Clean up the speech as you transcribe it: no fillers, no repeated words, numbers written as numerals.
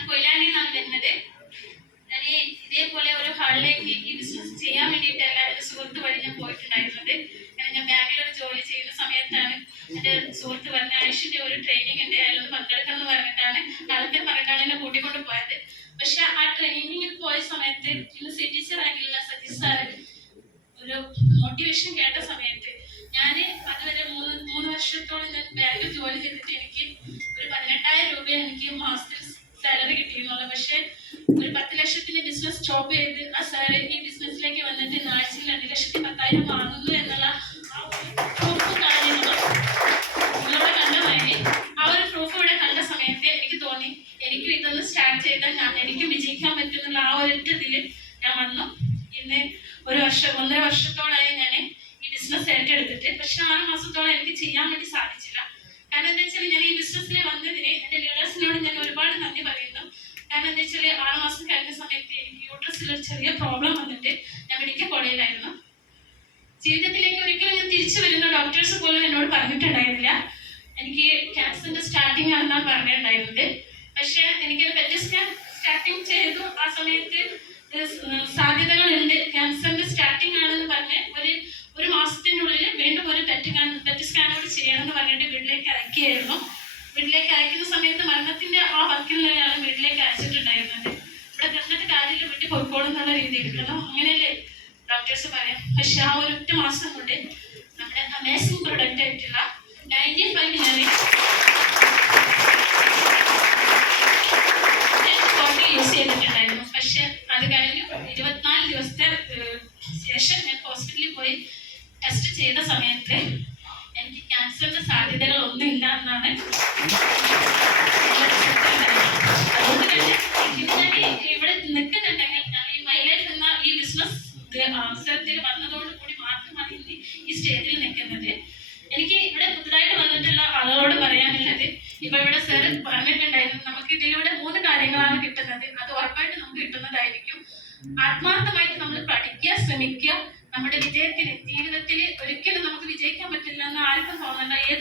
ഞാൻ കൊയിലാണ്ടിയിൽ നിന്നാണ് വരുന്നത്. ഞാൻ ഇതേപോലെ ഒരു ഹാളിലേക്ക് ഈ ബിസിനസ് ചെയ്യാൻ വേണ്ടിയിട്ടല്ല എൻ്റെ സുഹൃത്ത് വഴി ഞാൻ പോയിട്ടുണ്ടായിരുന്നത്. കാരണം ഞാൻ ബാങ്കിൽ ഒരു ജോലി ചെയ്യുന്ന സമയത്താണ് എൻ്റെ സുഹൃത്ത് പറഞ്ഞ ആയുഷിൻ്റെ ഒരു ട്രെയിനിങ് ഉണ്ട്, അതിലൊന്ന് പങ്കെടുക്കണം എന്ന് പറഞ്ഞിട്ടാണ് ആദ്യത്തെ പറഞ്ഞിട്ടാണ് എന്നെ കൂട്ടിക്കൊണ്ട് പോയത്. പക്ഷെ ആ ട്രെയിനിങ്ങിൽ പോയ സമയത്ത് ഇന്ന് CTC റാങ്കിലുള്ള സതീഷ് സാറ് ഒരു മോട്ടിവേഷൻ കേട്ട സമയത്ത് ഞാൻ അതുവരെ മൂന്ന് വർഷത്തോളം ഞാൻ ബാങ്കിൽ ജോലി ചെയ്തിട്ട് എനിക്ക് ഒരു 18,000 രൂപ എനിക്ക് മാസത്തിൽ സാലറി കിട്ടിയിരുന്നുള്ളൂ. പക്ഷെ ഒരു 10 ലക്ഷത്തിന്റെ ബിസിനസ് സ്റ്റോപ്പ് ചെയ്ത് ആ സാറ് ഈ ബിസിനസ്സിലേക്ക് വന്നിട്ട് ആഴ്ചയിൽ 2,10,000 വാങ്ങുന്നു എന്നുള്ള ആ ഒരു പ്രൂഫ് കാര്യങ്ങളും നിങ്ങളിവിടെ കണ്ട മാതിരി ആ ഒരു പ്രൂഫ് ഇവിടെ കണ്ട സമയത്ത് എനിക്ക് തോന്നി എനിക്കും ഇതൊന്ന് സ്റ്റാർട്ട് ചെയ്താൽ എനിക്കും വിജയിക്കാൻ പറ്റുന്നുള്ള ആ ഒരിട്ടതിൽ ഞാൻ വന്നു. ഇന്ന് 1.5 വർഷത്തോളമായി ഞാൻ ഈ ബിസിനസ് ഏറ്റെടുത്തിട്ട്. പക്ഷെ 6 മാസത്തോളം എനിക്ക് ചെയ്യാൻ വേണ്ടി സാധിച്ചില്ല. കാരണം എന്താ വെച്ചാൽ ഞാൻ ഈ ബിസിനസ്സിൽ വന്നതിന് എൻ്റെ ലീഡേഴ്സിനോട് ഞാൻ ഒരുപാട് നന്ദി പറയുന്നു. കാരണം എന്താ വെച്ചാൽ 6 മാസം കഴിഞ്ഞ സമയത്ത് എനിക്ക് യൂട്രസിൽ ഒരു ചെറിയ പ്രോബ്ലം വന്നിട്ട് ഞാൻ മെഡിക്കൽ കോളേജിലായിരുന്നു. ജീവിതത്തിലേക്ക് ഒരിക്കലും ഞാൻ തിരിച്ചു വരുന്ന ഡോക്ടേഴ്സ് പോലും എന്നോട് പറഞ്ഞിട്ടുണ്ടായിരുന്നില്ല. എനിക്ക് ക്യാൻസറിന്റെ സ്റ്റാർട്ടിങ് ആണെന്നാണ് പറഞ്ഞിട്ടുണ്ടായിരുന്നത്. പക്ഷെ എനിക്കൊരു PET സ്കാൻ സ്റ്റാർട്ടിങ് ചെയ്തു. ആ സമയത്ത് സാധ്യതകളുണ്ട്, ക്യാൻസറിന്റെ സ്റ്റാർട്ടിങ് ആണെന്ന് പറഞ്ഞ് ഒരു മാസത്തിനുള്ളിൽ വീണ്ടും ഒരു PET സ്കാൻ കൂടി ചെയ്യണമെന്ന് പറഞ്ഞിട്ട് വീട്ടിലേക്ക് അയക്കുകയായിരുന്നു. വീട്ടിലേക്ക് അയക്കുന്ന സമയത്ത് മരണത്തിന്റെ ആ വക്കിൽ നിന്നാണ് വീട്ടിലേക്ക് അയച്ചിട്ടുണ്ടായിരുന്നത്. ഇവിടെ കിടന്നിട്ട് കാര്യമില്ല, വീട്ടിൽ പോയിക്കോളും എന്നുള്ള രീതി എടുക്കണം, അങ്ങനെയല്ലേ ഡോക്ടേഴ്സ് പറയാം. പക്ഷെ ആ ഒരൊറ്റ മാസം കൊണ്ട് നമ്മുടെ അമേസിംഗ് പ്രൊഡക്റ്റ് ആയിട്ടുള്ള 95 യൂസ് ചെയ്തിട്ടുണ്ടായിരുന്നു. പക്ഷെ അത് കഴിഞ്ഞു 24 ദിവസത്തെ ശേഷം ഞാൻ ഹോസ്പിറ്റലിൽ പോയി ടെസ്റ്റ് ചെയ്ത സമയത്ത് എനിക്ക് ക്യാൻസറിന്റെ സാധ്യതകൾ ഒന്നുമില്ല എന്നാണ്. അതുകൊണ്ട് തന്നെ ഇവിടെ നിൽക്കുന്നുണ്ടെങ്കിൽ ഈ മൈ ലൈഫ് എന്ന ഈ ബിസിനസ് അവസരത്തിൽ വന്നതോടുകൂടി മാത്രമാണ് ഇന്ന് ഈ സ്റ്റേജിൽ നിൽക്കുന്നത്. എനിക്ക് ഇവിടെ പുതുതായിട്ട് വന്നിട്ടുള്ള ആളുകളോട് പറയാനുള്ളത്, ഇപ്പൊ ഇവിടെ സാർ പറഞ്ഞിട്ടുണ്ടായിരുന്നു നമുക്ക് ഇതിലൂടെ 3 കാര്യങ്ങളാണ് കിട്ടുന്നത്. അത് ഉറപ്പായിട്ട് നമുക്ക് കിട്ടുന്നതായിരിക്കും. ആത്മാർത്ഥമായിട്ട് നമ്മൾ പഠിക്കുക, ശ്രമിക്കുക. നമ്മുടെ വിജയത്തിന് ജീവിതത്തിൽ ഒരിക്കലും നമുക്ക് വിജയിക്കാൻ പറ്റില്ല എന്ന് ആർക്കും തോന്നണ്ട. ഏത്